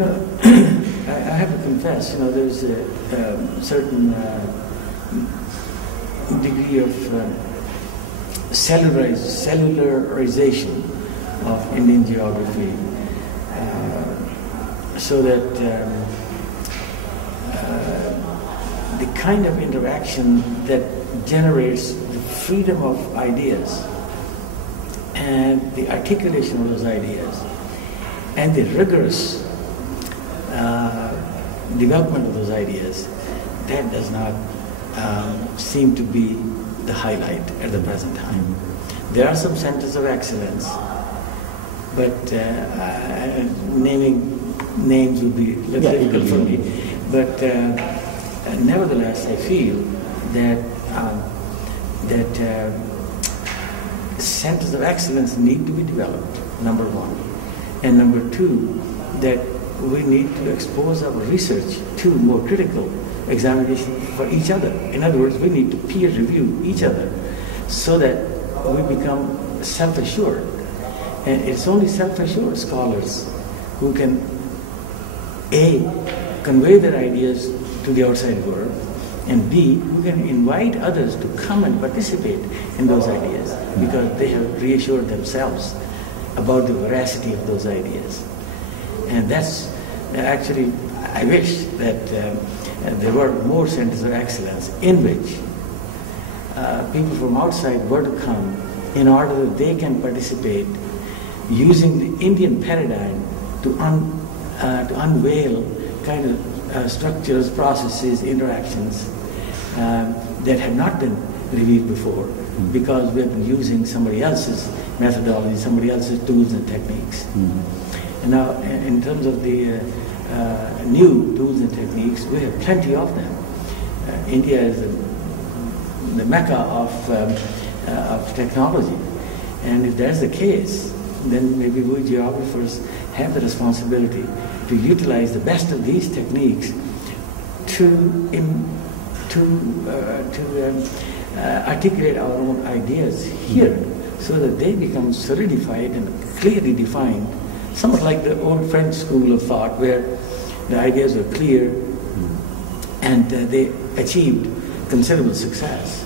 I have to confess, there's a certain degree of cellularization of Indian geography, so that the kind of interaction that generates the freedom of ideas and the articulation of those ideas and the rigorous development of those ideas, that does not seem to be the highlight at the present time. There are some centers of excellence, but naming names would be difficult for me. But nevertheless, I feel that centers of excellence need to be developed, number one. And number two, that we need to expose our research to more critical examination for each other. In other words, we need to peer review each other so that we become self-assured. And it's only self-assured scholars who can A, convey their ideas to the outside world, and B, who can invite others to come and participate in those ideas because they have reassured themselves about the veracity of those ideas. And that's actually, I wish that there were more centers of excellence in which people from outside were to come in order that they can participate using the Indian paradigm to unveil kind of structures, processes, interactions that have not been revealed before because we have been using somebody else's methodology, somebody else's tools and techniques. And now, in terms of the new tools and techniques, we have plenty of them. India is the mecca of technology. And if that's the case, then maybe we geographers have the responsibility to utilize the best of these techniques to articulate our own ideas here so that they become solidified and clearly defined, somewhat like the old French school of thought where the ideas were clear and they achieved considerable success.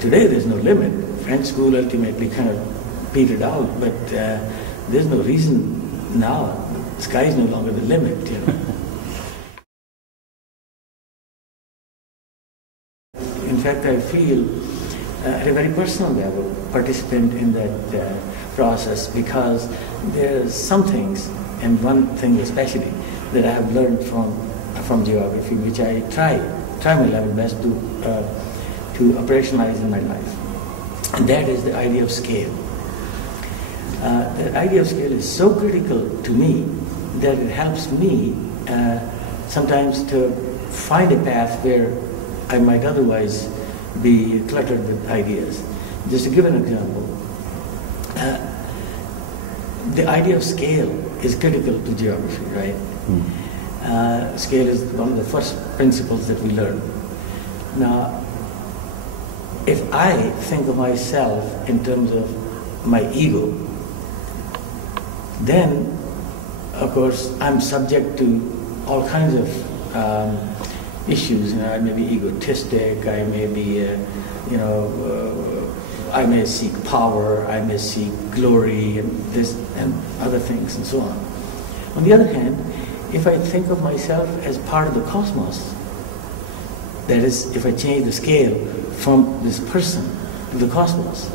Today there's no limit. French school ultimately kind of petered out, but there's no reason now. The sky is no longer the limit, In fact, I feel at a very personal level participant in that process because there's some things, and one thing especially, that I have learned from geography, which I try my level best to operationalize in my life. And that is the idea of scale. The idea of scale is so critical to me that it helps me sometimes to find a path where I might otherwise be cluttered with ideas. Just to give an example, the idea of scale is critical to geography, right? Scale is one of the first principles that we learn. Now, if I think of myself in terms of my ego, then, of course, I'm subject to all kinds of issues. I may be egotistic, I may be, I may seek power, I may seek glory, and this and other things, and so on. On the other hand, if I think of myself as part of the cosmos, that is, if I change the scale from this person to the cosmos,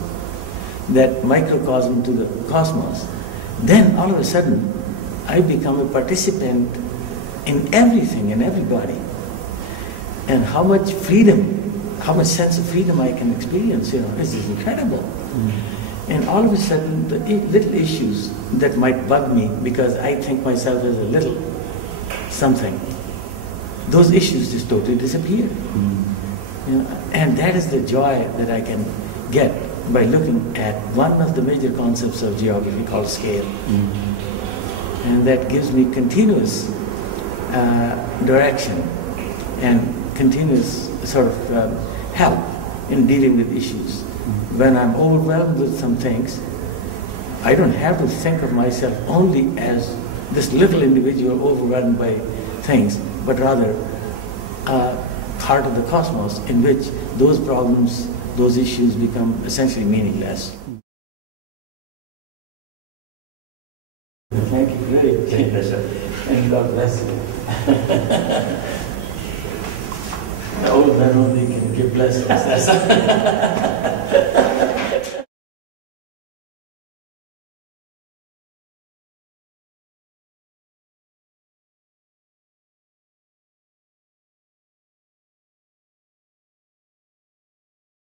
that microcosm to the cosmos, then all of a sudden I become a participant in everything and everybody. And how much freedom, how much sense of freedom I can experience, this is incredible. And all of a sudden, the little issues that might bug me because I think myself as a little something, those issues just totally disappear. And that is the joy that I can get by looking at one of the major concepts of geography called scale. And that gives me continuous direction and continuous sort of help in dealing with issues. When I'm overwhelmed with some things, I don't have to think of myself only as this little individual overrun by things, but rather part of the cosmos in which those problems, those issues become essentially meaningless. Thank you very much, and God bless you. The old man only can give blessings.